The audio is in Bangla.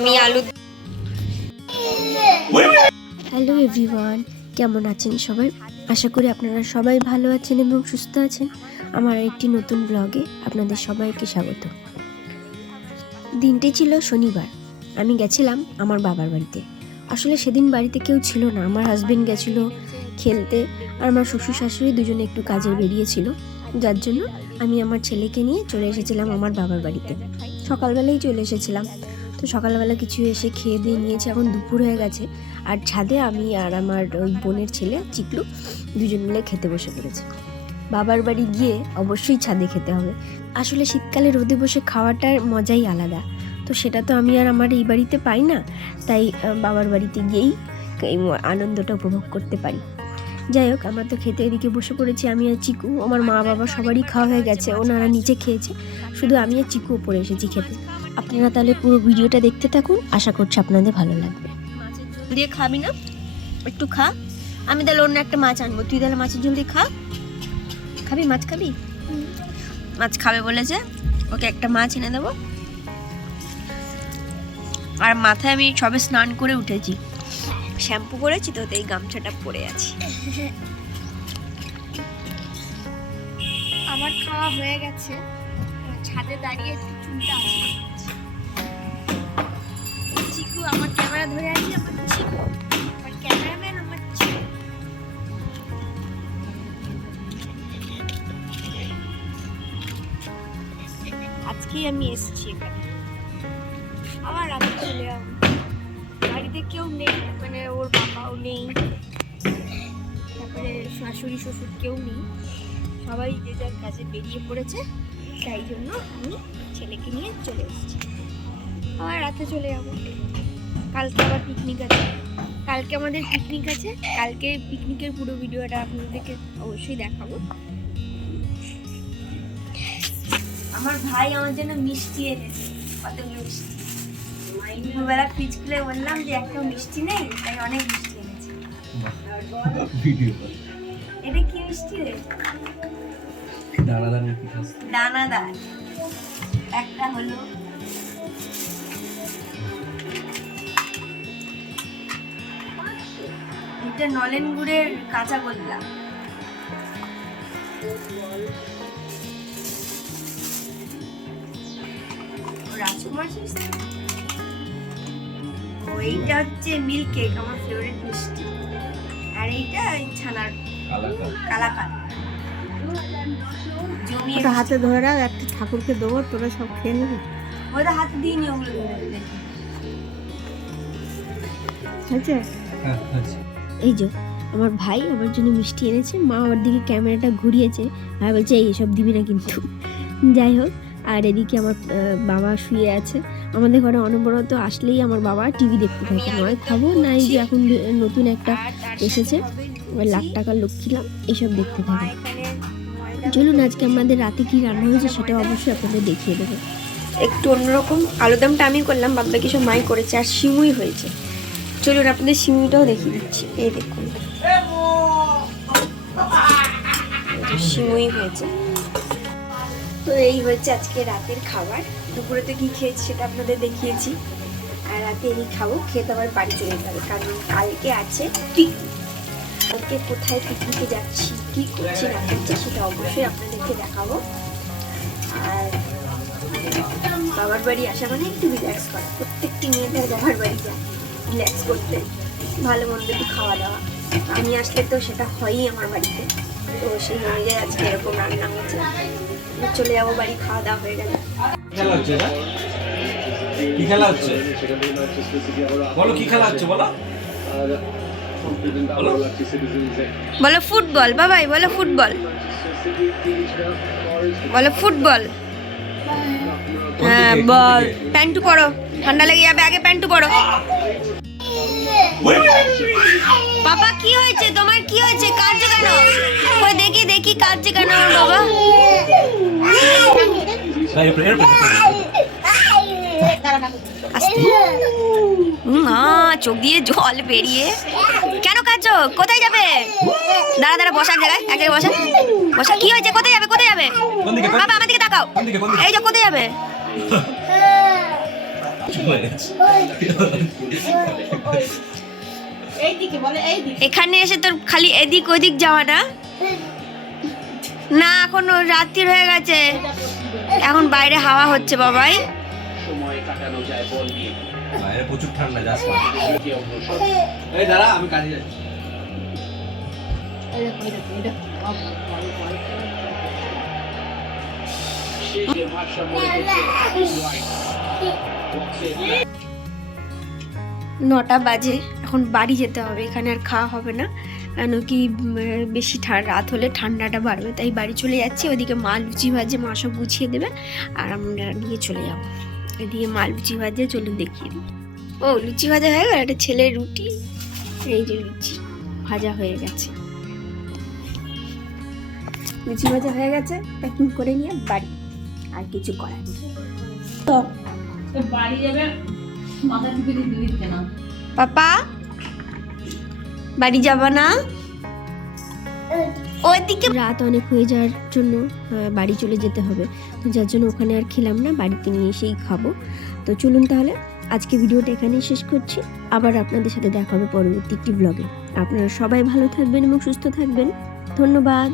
আমি আলু। হ্যালো এভরিওয়ান, কেমন আছেন সবাই? আশা করি আপনারা সবাই ভালো আছেন এবং সুস্থ আছেন। আমার একটি নতুন ব্লগে আপনাদের সবাইকে স্বাগত। দিনটি ছিল শনিবার। আমি গেছিলাম আমার বাবার বাড়িতে। আসলে সেদিন বাড়িতে কেউ ছিল না। আমার হাজবেন্ড গেছিল খেলতে, আর আমার শ্বশুর শাশুড়ি দুজনে একটু কাজে বেরিয়েছিল, যার জন্য আমি আমার ছেলেকে নিয়ে চলে এসেছিলাম আমার বাবার বাড়িতে। সকালবেলাই চলে এসেছিলাম। তো সকালবেলা কিছু এসে খেয়ে দিয়ে নিয়েছি, এখন দুপুর হয়ে গেছে। আর ছাদে আমি আর আমার ওই বোনের ছেলে চিকলু দুজন মিলে খেতে বসে পড়েছি। বাবার বাড়ি গিয়ে অবশ্যই ছাদে খেতে হবে। আসলে শীতকালে রোদে বসে খাওয়াটার মজাই আলাদা। তো সেটা তো আমি আর আমার এই বাড়িতে পাই না, তাই বাবার বাড়িতে গিয়েই এই আনন্দটা উপভোগ করতে পারি। যাই হোক, আমরা তো খেতে এদিকে বসে পড়েছি, আমি আর চিকু। আমার মা বাবা সবারই খাওয়া হয়ে গেছে, ওনারা নিচে খেয়েছে, শুধু আমি আর চিকু উপরে এসেছি খেতে। আপনারা তাহলে পুরো ভিডিওটা দেখতে থাকুন, আশা করছি আপনাদের ভালো লাগবে। মাছের ঝোল দিয়ে খাবি না? একটু খা। আমি তাহলে অন্য একটা মাছ আনবো, তুই তাহলে মাছের ঝোল দিয়ে খা। খাবি মাছ? খাবি মাছ খাবে বলেছে, ওকে একটা মাছ এনে দেবো। আর মাথায় আমি সবে স্নান করে উঠেছি, শ্যাম্পু করেছি তো, এই গামছাটা পরে আছি। আমার খাওয়া হয়ে গেছে, ছাদে দাঁড়িয়ে একটু চুলটা আছে। চিকু আমার ক্যামেরা ধরে আছে, আমার চিকু আমার ক্যামেরাম্যান, আমার চিকু। আজকেই আমি এসেছি এখানে। আবার রাতে চলে যাবো। বাড়িতে কেউ নেই, মানে ওর বাবাও নেই, তারপরে শাশুড়ি শ্বশুর কেউ নেই, সবাই যে যার কাজে বেরিয়ে পড়েছে। তাই জন্য আমি ছেলেকে নিয়ে চলে এসেছি। আবার রাতে চলে যাবো। কালকে আবার পিকনিক আছে, কালকে আমাদের পিকনিক আছে। কালকে পিকনিকের পুরো ভিডিওটা আপনাদেরকে অবশ্যই দেখাবো। আমার ভাই আমার জন্য মিষ্টি এনেছে, কতগুলো মিষ্টি। দুপুরবেলা ফ্রিজ খুলে বললাম যে একটা মিষ্টি নেই, তাই অনেক মিষ্টি এনেছে। এটা কি মিষ্টি রে? দানাদার। একটা হলো এটা নলেন গুড়ের কাঁচা গোল্লা। রাজকুমার এইটা হচ্ছে মিল্ক কেক, আমার ফেভারিট মিষ্টি। আর এইটা ছানার কালাকান। জমিয়ে হাতে ধরে রাখ, একটা ঠাকুরকে দেবো, তোরা সব খেয়ে নিবি। ওটা হাতে দিয়ে নি, ওগুলো ধরে দেখি। এই যে আমার ভাই আমার জন্য মিষ্টি এনেছে। মা আমার দিকে ক্যামেরাটা ঘুরিয়েছে আর বলছে এইসব দিবি না কিন্তু। যাই হোক, আর এদিকে আমার বাবা শুয়ে আছে। আমাদের ঘরে অনবরত আসলেই আমার বাবা টিভি দেখতে থাকে, নয় খবর না এই যে এখন নতুন একটা এসেছে লাখ টাকার লক্ষ্মীলাম, এইসব দেখতে থাকে। চলুন আজকে আমাদের রাতে কি রান্না হয়েছে সেটা অবশ্যই আপনাদের দেখিয়ে দেবো। একটু অন্যরকম আলুদমটা আমি করলাম, বাদ বাকি সব মাই করেছে। আর সিমুই হয়েছে, চলুন আপনাদের সিমুইটাও দেখিয়ে দিচ্ছি। এই দেখুন, সিমুই হয়েছে। তো এই হচ্ছে আজকে রাতের খাবার। দুপুরে তো কি খেয়েছি সেটা আপনাদের দেখিয়েছি, আর রাতে এই খাবো। খেয়ে তো আবার বাড়ি চলে যাবে, কারণ কালকে আছে পিকনিক। কালকে কোথায় পিকনিকে যাচ্ছি, কি করছি না করছি সেটা অবশ্যই আপনাদেরকে দেখাবো। আর বাবার বাড়ি আসা মানে একটু রিল্যাক্স করা। প্রত্যেকটি মেয়েদের বাবার বাড়ি যায় রিল্যাক্স করতে, ভালো মন্দ একটু খাওয়া দাওয়া। আমি আসলে তো সেটা হয়ই আমার বাড়িতে। তো সেই অনুযায়ী আজকে এরকম রান্না হচ্ছে। চলে যাবো বাড়ি, খাওয়া দাওয়া হয়ে গেলে। কি খেলা হচ্ছে বলো? কি খেলা হচ্ছে বলো? বলো ফুটবল। বাবাই বলো ফুটবল, বলো ফুটবল। হ্যাঁ বল। প্যান্টু পরো, ঠান্ডা লেগে যাবে, আগে প্যান্টু পরো। বাবা কি হয়েছে তোমার? কি হয়েছে? কাঁদছো কেন? ওই দেখি দেখি কাঁদছে কেন আমার বাবা? চোখ দিয়ে জল বেরিয়ে। কেন কাঁদছো? কোথায় যাবে? দাঁড়া দাঁড়া, বসা এক জায়গায়, এক জায়গায় বসা বসা। কি হয়েছে? কোথায় যাবে? কোথায় যাবে? বাবা আমার দিকে তাকাও। এই যে কোথায় যাবে? এখানে এসে তোর খালি এদিক ওদিক যাওয়া না না এখন রাত্রি হয়ে গেছে এখন বাইরে হাওয়া হচ্ছে বাবাই সময় কাটানো যায় বল নিয়ে বাইরে প্রচুর ঠান্ডা যাস না কি অগ্রসর এই দাঁড়া আমি কাজে যাচ্ছি সে যে ভারসাম্য রেখেছে 9টা বাজে এখন বাড়ি যেতে হবে এখানে আর খাওয়া হবে না কেন কি বেশি রাত হলে ঠান্ডাটা বাড়বে তাই বাড়ি চলে যাচ্ছি ওদিকে মা লুচি ভাজে মা সব গুছিয়ে দেবে আর আমরা নিয়ে চলে যাবো এদিকে মা লুচি ভাজে চলুন দেখিয়ে দিই ও লুচি ভাজা হয়ে গেল একটা ছেলের রুটি এই যে লুচি ভাজা হয়ে গেছে লুচি ভাজা হয়ে গেছে প্যাকিং করে নিয়ে বাড়ি আর কিছু করার নেই তো বাড়ি যাবে মাথা টিপে দিতে না পাপা বাড়ি যাবা না ওইদিকে রাত অনেক হয়ে যাওয়ার জন্য বাড়ি চলে যেতে হবে, তো যার জন্য ওখানে আর খেলাম না, বাড়িতে নিয়ে এসেই খাবো। তো চলুন তাহলে আজকে ভিডিওটা এখানেই শেষ করছি, আবার আপনাদের সাথে দেখা হবে পরবর্তী একটি ব্লগে। আপনারা সবাই ভালো থাকবেন এবং সুস্থ থাকবেন। ধন্যবাদ।